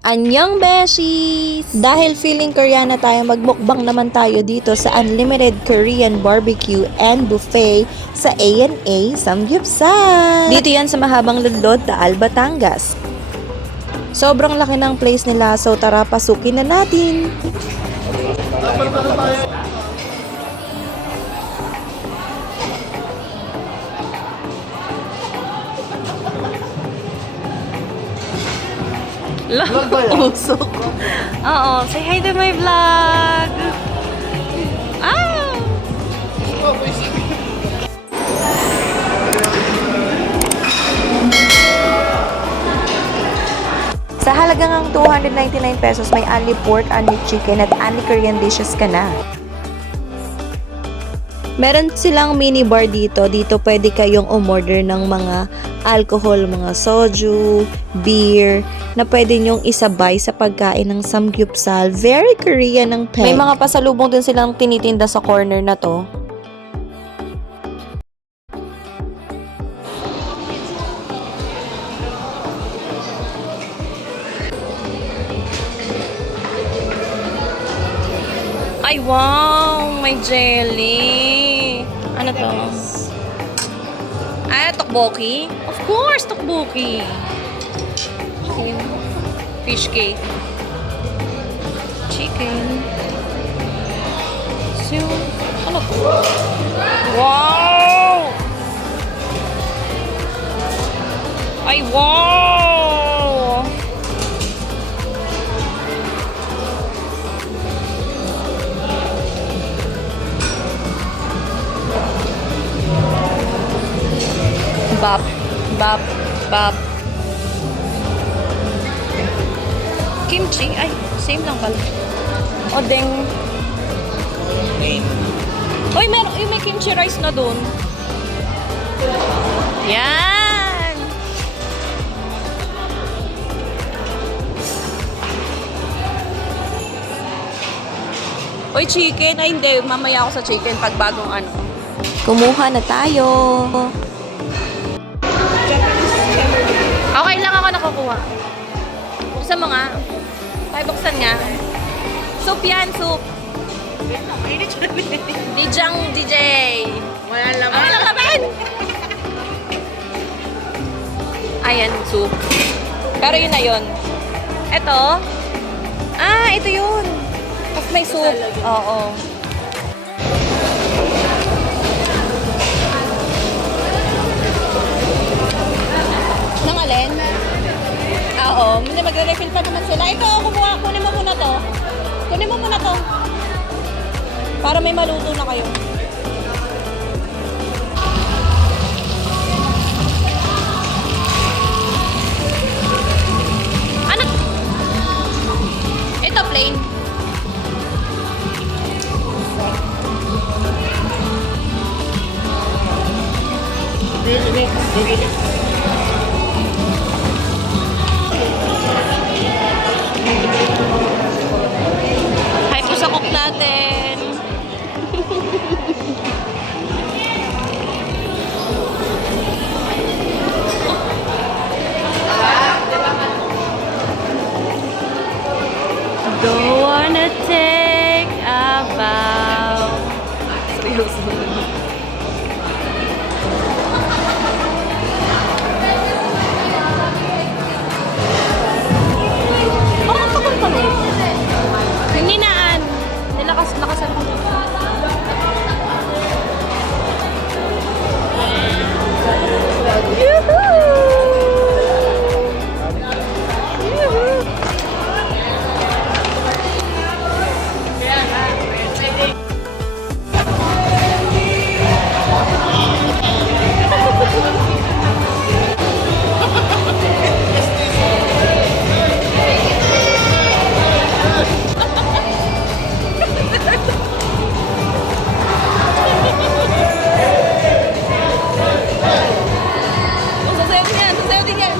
Anyong Beshies! Dahil feeling Koreana tayo, magmukbang naman tayo dito sa Unlimited Korean Barbecue and Buffet sa A&A Samgyupsal. Dito yan sa mahabang ludlod, Taal, Batangas. Sobrang laki ng place nila, so tara pasukin na natin. Vlog ba yan? Usok. Oo, say hi to my vlog. Ah! Sa halagang 299 pesos, may only pork, only chicken, at only Korean dishes ka na. Meron silang mini bar dito. Dito pwede kayong umorder ng mga alcohol, mga soju, beer, na pwede nyong isabay sa pagkain ng samgyupsal. Very Korean ng peg. May mga pasalubong din silang tinitinda sa corner na to. Ay, wow! May jelly. Ano to? Ah, tteokbokki? Of course, tteokbokki. Fish cake. Chicken. So, ano to? Wow! Ay, wow! Bap, bap, bap. Kimchi? Ay, same lang pala. Odeng. Uy, may kimchi rice na dun. Yan! Uy, chicken. Ay, hindi. Mamaya ako sa chicken pag bagong ano. Kumuha na tayo. Okay lang ako nakukuha. Buksan mo nga. Ay, buksan nga. Soup yan, soup. Dijang DJ. Walang laman. Walang laman! Ayan, soup. Pero yun na yun. Ito. Ah, ito yun. Tapos may soup. Oo. Nang alin? Oo. Magre-refill pa naman sila. Ito, kumuha. Kunin mo muna to. Kunin mo muna to. Para may maluto na kayo. Ano? Ito plain. Hi po sa cook natin. Don't wanna take a bow. Seryoso. Hindi naan. Lakasan mo. Sasayaw din yan.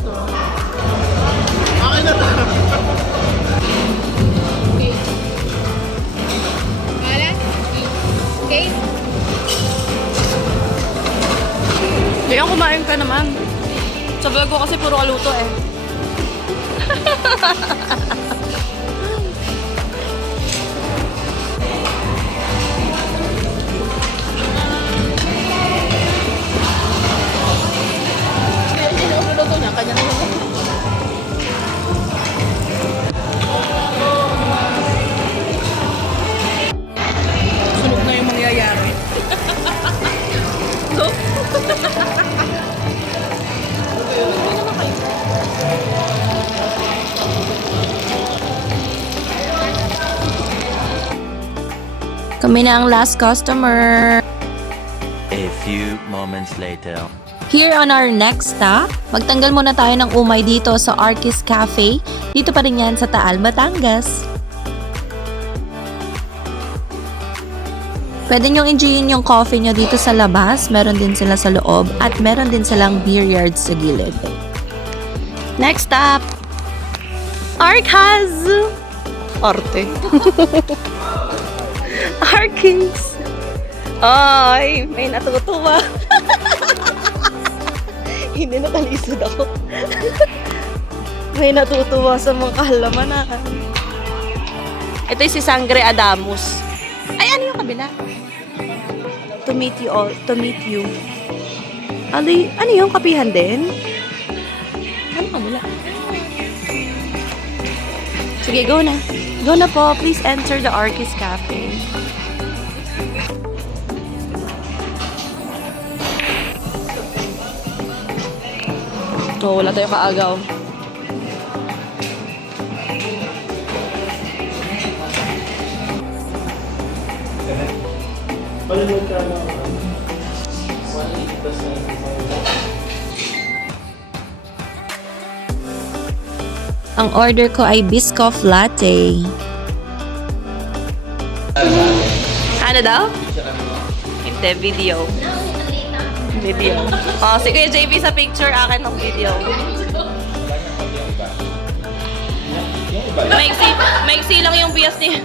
to. Akin na to. Okay. Kala? Okay. Kaya kumain ka naman. Sa vlog ko kasi puro kaluto eh. Kaya hindi na ako luto niya. Kanya na lang. Sunog na yung mangyayari. So, Kami na ang last customer. A few moments later. Here on our next stop, magtanggal muna tayo ng umay dito sa Arquis Cafe. Dito pa rin yan sa Taal, Batangas. Pwede nyong enjoyin yung coffee nyo dito sa labas. Meron din sila sa loob at meron din silang beer yard sa gilid. next stop. Arcas! Arte. Arkings. Ay, may natutuwa. Hindi na talisod ako. May natutuwa sa mga kahalamanan. Ito yung si Sangre Adamus. Ay, ano yung kabila? To meet you all. To meet you. Ano yung kapihan din? Ano kabila? Sige, go na. Go na po. Please enter the Arquis Cafe. Oh, wala tayo kaagaw. Ang order ko ay Biscoff Latte. Ano daw? Hindi, video. Video. Oh, si Kuya JP sa picture, akin ng video. Maiksi lang yung bias niya.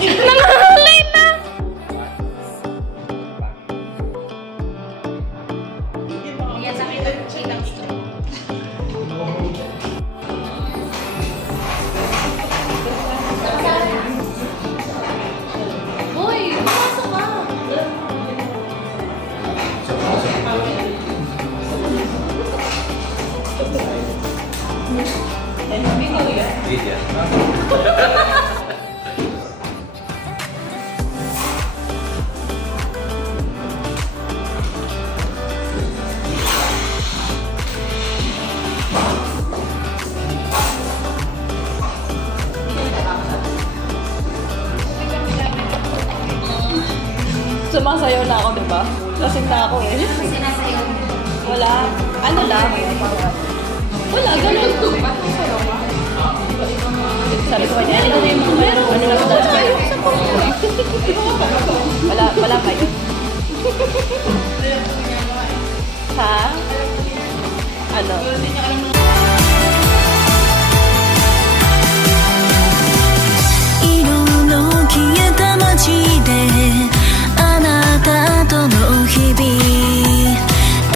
Nangahalay na! Sumasayaw na ako, di ba? Lasing na ako eh. Wala. Ano lang? Wala, ganun. Sabi ko niya, ito na yung mga meron. Ano lang dahil kayo? Wala pa yun. Ha? Ano?